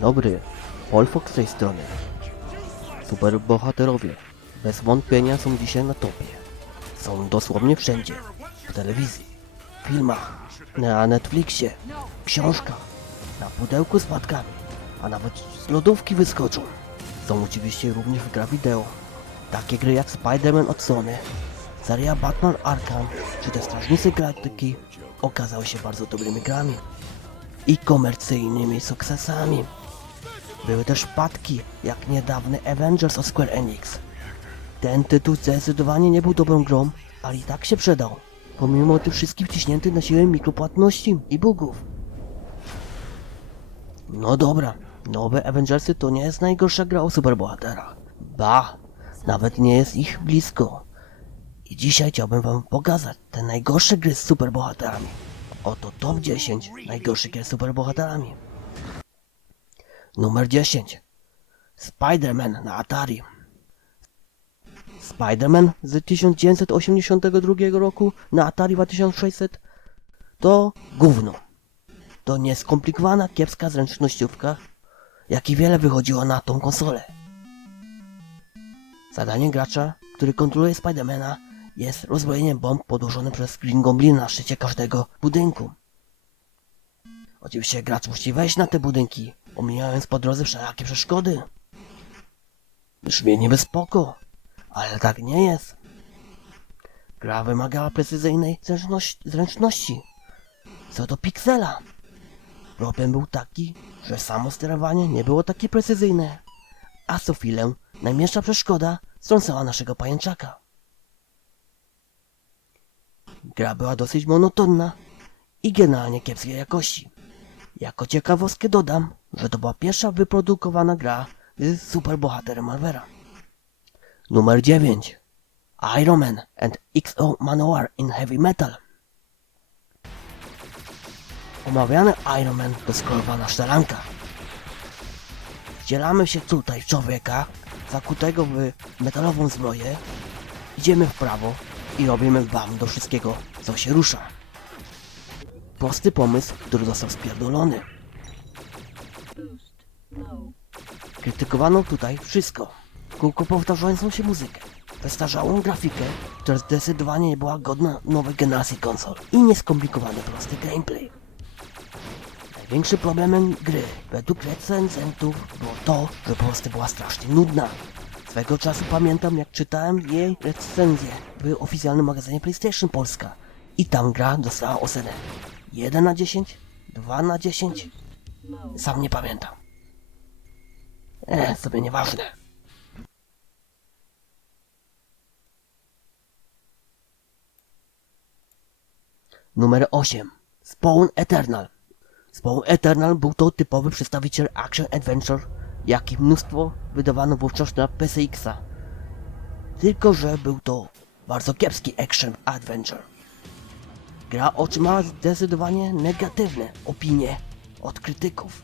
dobry, Polfox z tej strony. Superbohaterowie bez wątpienia są dzisiaj na topie. Są dosłownie wszędzie. W telewizji, filmach, na Netflixie, książkach, na pudełku z płatkami, a nawet z lodówki wyskoczą. Są oczywiście również w gra wideo. Takie gry jak Spider-Man od Sony, seria Batman Arkham czy te Strażnicy Galaktyki okazały się bardzo dobrymi grami i komercyjnymi sukcesami. Były też wpadki, jak niedawny Avengers od Square Enix. Ten tytuł zdecydowanie nie był dobrą grą, ale i tak się przedał, pomimo tych wszystkich wciśniętych na siłę mikropłatności i bugów. No dobra, nowe Avengersy to nie jest najgorsza gra o superbohaterach. Ba, nawet nie jest ich blisko. I dzisiaj chciałbym wam pokazać te najgorsze gry z superbohaterami. Oto top 10 najgorszych gier z superbohaterami. Numer 10. Spider-Man na Atari. Spider-Man z 1982 roku na Atari 2600 to gówno. To nieskomplikowana, kiepska zręcznościówka, jak i wiele wychodziło na tą konsolę. Zadanie gracza, który kontroluje Spidermana, jest rozbrojenie bomb podłożone przez Green Goblina na szczycie każdego budynku. Oczywiście gracz musi wejść na te budynki, omijając po drodze wszelakie przeszkody. Brzmi niby spoko, ale tak nie jest. Gra wymagała precyzyjnej zręczności. Co do piksela. Problem był taki, że samo sterowanie nie było takie precyzyjne, a co chwilę najmniejsza przeszkoda strącała naszego pajęczaka. Gra była dosyć monotonna i generalnie kiepskiej jakości. Jako ciekawostkę dodam, że to była pierwsza wyprodukowana gra z superbohaterem Marvela. Numer 9. Iron Man and XO Manowar in Heavy Metal. Omawiany Iron Man to skorowana sztalanka. Wcielamy się tutaj w człowieka, zakutego w metalową zbroję, idziemy w prawo i robimy bam do wszystkiego, co się rusza. Prosty pomysł, który został spierdolony. Krytykowano tutaj wszystko. Kółko powtarzającą się muzykę, zestarzałą grafikę, która zdecydowanie nie była godna nowej generacji konsol i nieskomplikowany prosty gameplay. Największym problemem gry według recenzentów było to, że po prostu była strasznie nudna. Swego czasu pamiętam, jak czytałem jej recenzję w oficjalnym magazynie PlayStation Polska i tam gra dostała ocenę 1 na 10, 2 na 10, sam nie pamiętam. Sobie nieważne. Numer 8. Spawn Eternal. Spawn Eternal był to typowy przedstawiciel Action Adventure, jak i mnóstwo wydawano wówczas na PSX-a. Tylko że był to bardzo kiepski Action Adventure. Gra otrzymała zdecydowanie negatywne opinie od krytyków.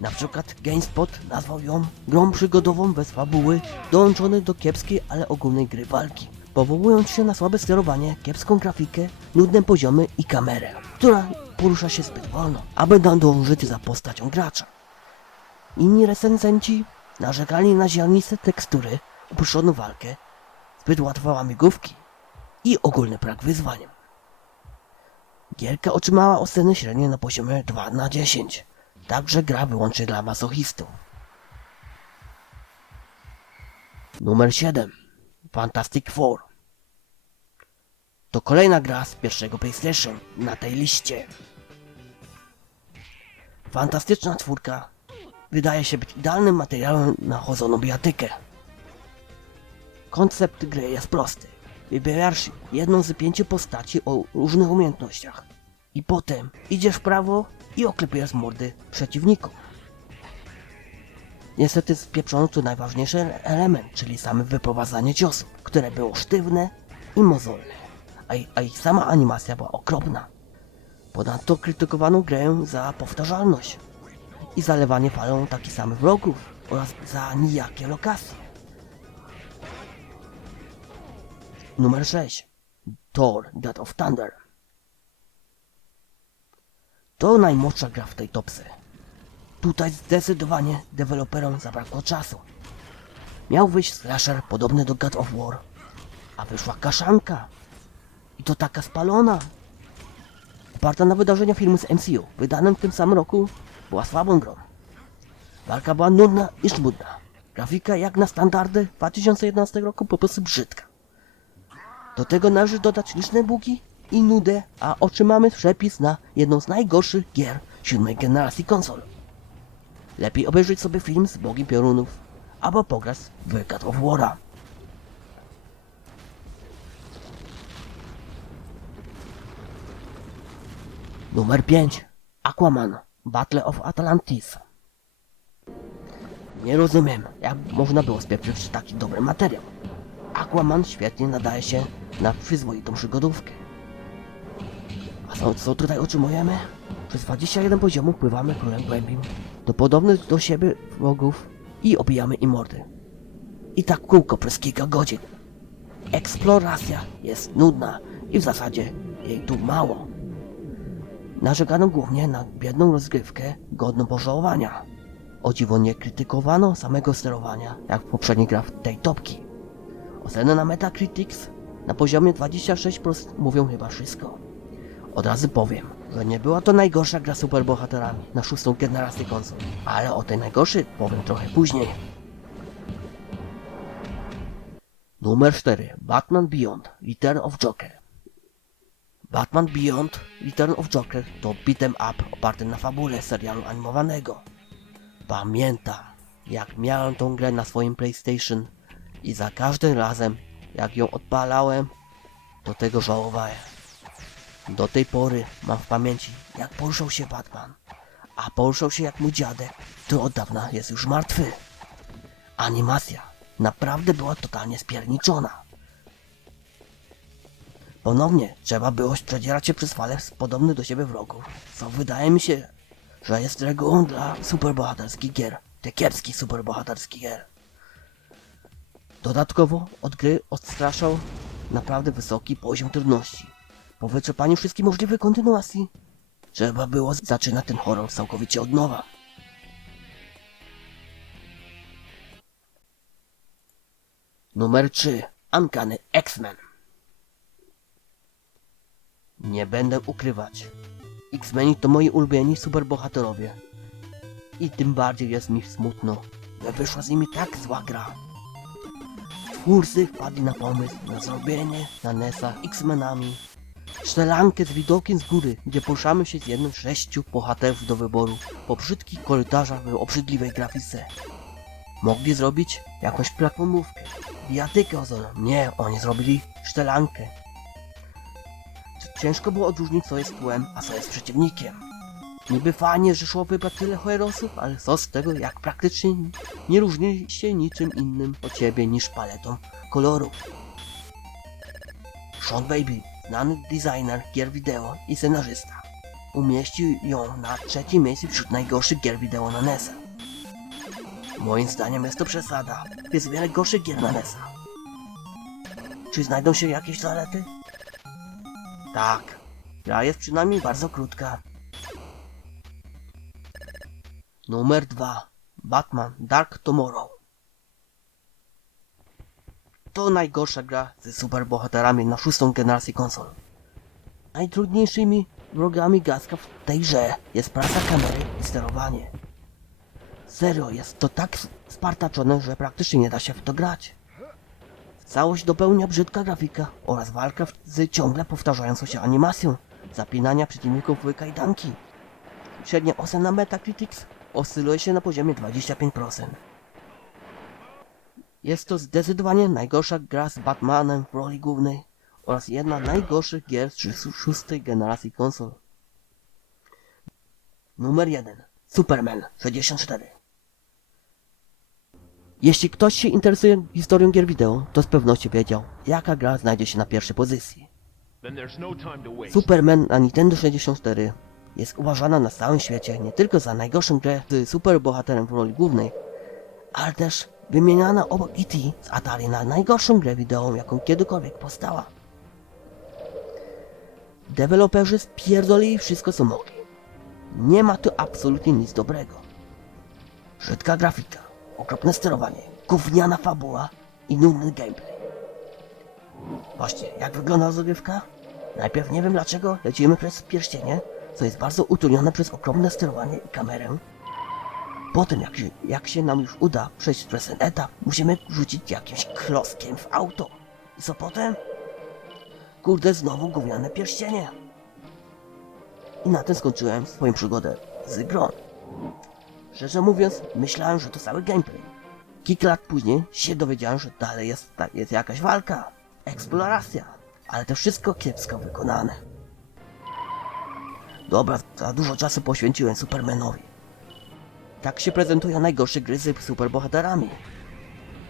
Na przykład GameSpot nazwał ją grą przygodową bez fabuły, dołączonej do kiepskiej, ale ogólnej gry walki, powołując się na słabe sterowanie, kiepską grafikę, nudne poziomy i kamerę, która porusza się zbyt wolno, aby nadążyć za postacią gracza. Inni recenzenci narzekali na ziarniste tekstury, uproszczoną walkę, zbyt łatwe łamigłówki i ogólny brak wyzwań. Gierka otrzymała oceny średnie na poziomie 2 na 10, także gra wyłącznie dla masochistów. Numer 7. Fantastic Four. To kolejna gra z pierwszego PlayStation na tej liście. Fantastyczna czwórka wydaje się być idealnym materiałem na chodzoną bijatykę. Koncept gry jest prosty. Wybierasz jedną z 5 postaci o różnych umiejętnościach i potem idziesz w prawo i oklepujesz mordy przeciwników. Niestety spieprzono tu najważniejszy element, czyli same wyprowadzanie ciosów, które było sztywne i mozolne, a ich sama animacja była okropna. Ponadto krytykowano grę za powtarzalność i zalewanie falą takich samych wrogów oraz za nijakie lokacje. Numer 6. Thor: God of Thunder. To najmłodsza gra w tej topce. tutaj zdecydowanie deweloperom zabrakło czasu. Miał wyjść slasher podobny do God of War, a wyszła kaszanka. I to taka spalona. Oparta na wydarzeniach filmu z MCU, wydanym w tym samym roku, była słabą grą. Walka była nudna i żmudna. Grafika jak na standardy 2011 roku po prostu brzydka. Do tego należy dodać liczne bugi i nudę, a otrzymamy przepis na jedną z najgorszych gier 7. generacji konsol. Lepiej obejrzeć sobie film z Bogiem Piorunów, albo pograć w God of War'a. Numer 5. Aquaman Battle of Atlantis. Nie rozumiem, jak można było spieprzyć taki dobry materiał. Aquaman świetnie nadaje się na przyzwoitą przygodówkę. A co tutaj otrzymujemy? Przez 21 poziomów pływamy królem głębim do podobnych do siebie wrogów i obijamy im mordy. I tak kółko przez kilka godzin. Eksploracja jest nudna i w zasadzie jej tu mało. Narzekano głównie na biedną rozgrywkę godną pożałowania. O dziwo nie krytykowano samego sterowania, jak w poprzedniej grach tej topki. Oceny na Metacritics na poziomie 26% mówią chyba wszystko. Od razu powiem, że nie była to najgorsza gra z superbohaterami na 6. generację konsol, ale o tej najgorszej powiem trochę później. Numer 4. Batman Beyond Return of Joker. Batman Beyond Return of Joker to beat'em up oparty na fabule serialu animowanego. Pamiętam, jak miałem tą grę na swoim PlayStation i za każdym razem, jak ją odpalałem, do tego żałowałem. Do tej pory mam w pamięci, jak poruszał się Batman, a poruszał się jak mój dziadek, który od dawna jest już martwy. Animacja naprawdę była totalnie spierniczona. Ponownie trzeba było przedzierać się przez fale podobnych do siebie wrogów, co wydaje mi się, że jest regułą dla superbohaterskich gier, tych kiepskich superbohaterskich gier. Dodatkowo od gry odstraszał naprawdę wysoki poziom trudności. Po wyczerpaniu wszystkich możliwych kontynuacji trzeba było zaczynać ten horror całkowicie od nowa. Numer 3. Uncanny X-Men. Nie będę ukrywać. X-Meni to moi ulubieni superbohaterowie. I tym bardziej jest mi smutno, że wyszła z nimi tak zła gra. Twórcy wpadli na pomysł na zrobienie na NES-a X-Menami strzelankę z widokiem z góry, gdzie poruszamy się z jednym z 6 bohaterów do wyboru po brzydkich korytarzach w obrzydliwej grafice. Mogli zrobić jakąś platformówkę, bijatykę ozorą. Nie, oni zrobili strzelankę. Ciężko było odróżnić, co jest tłem, a co jest przeciwnikiem. Niby fajnie, że szło wybrać tyle herosów, ale co z tego, jak praktycznie nie różnili się niczym innym od siebie niż paletą kolorów. Sean Baby, znany designer gier wideo i scenarzysta, umieścił ją na 3. miejscu wśród najgorszych gier wideo na NES-a. Moim zdaniem jest to przesada, jest wiele gorszych gier na NES-a. Czy znajdą się jakieś zalety? Tak, gra jest przynajmniej bardzo krótka. Numer 2. Batman Dark Tomorrow. To najgorsza gra ze superbohaterami na 6. generację konsol. Najtrudniejszymi wrogami Gaska w tej grze jest praca kamery i sterowanie. Serio, jest to tak spartaczone, że praktycznie nie da się w to grać. Całość dopełnia brzydka grafika oraz walka z ciągle powtarzającą się animacją zapinania przeciwników w kajdanki. Średnia ocena na Metacritics oscyluje się na poziomie 25%. Jest to zdecydowanie najgorsza gra z Batmanem w roli głównej oraz jedna z najgorszych gier z 6. generacji konsol. Numer 1. Superman 64. Jeśli ktoś się interesuje historią gier wideo, to z pewnością wiedział, jaka gra znajdzie się na pierwszej pozycji. Superman na Nintendo 64 jest uważana na całym świecie nie tylko za najgorszą grę z superbohaterem w roli głównej, ale też wymieniana obok E.T. z Atari na najgorszą grę wideo, jaką kiedykolwiek powstała. Deweloperzy spierdolili wszystko, co mogli. Nie ma tu absolutnie nic dobrego. brzydka grafika, okropne sterowanie, gówniana fabuła i nudny gameplay. Właśnie, jak wygląda rozgrywka? Najpierw nie wiem dlaczego lecimy przez pierścienie, co jest bardzo utrudnione przez okropne sterowanie i kamerę. Potem jak się nam już uda przejść przez ten etap, musimy rzucić jakimś klockiem w auto. I co potem? Kurde, znowu gówniane pierścienie. I na tym skończyłem swoją przygodę z grą. Szczerze mówiąc, myślałem, że to cały gameplay. Kilka lat później się dowiedziałem, że dalej jest jakaś walka, eksploracja, ale to wszystko kiepsko wykonane. Dobra, za dużo czasu poświęciłem Supermanowi. Tak się prezentują najgorsze gry z superbohaterami.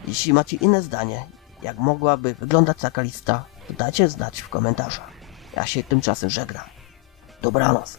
Jeśli macie inne zdanie, jak mogłaby wyglądać taka lista, to dajcie znać w komentarzach. Ja się tymczasem żegnam. Dobranoc.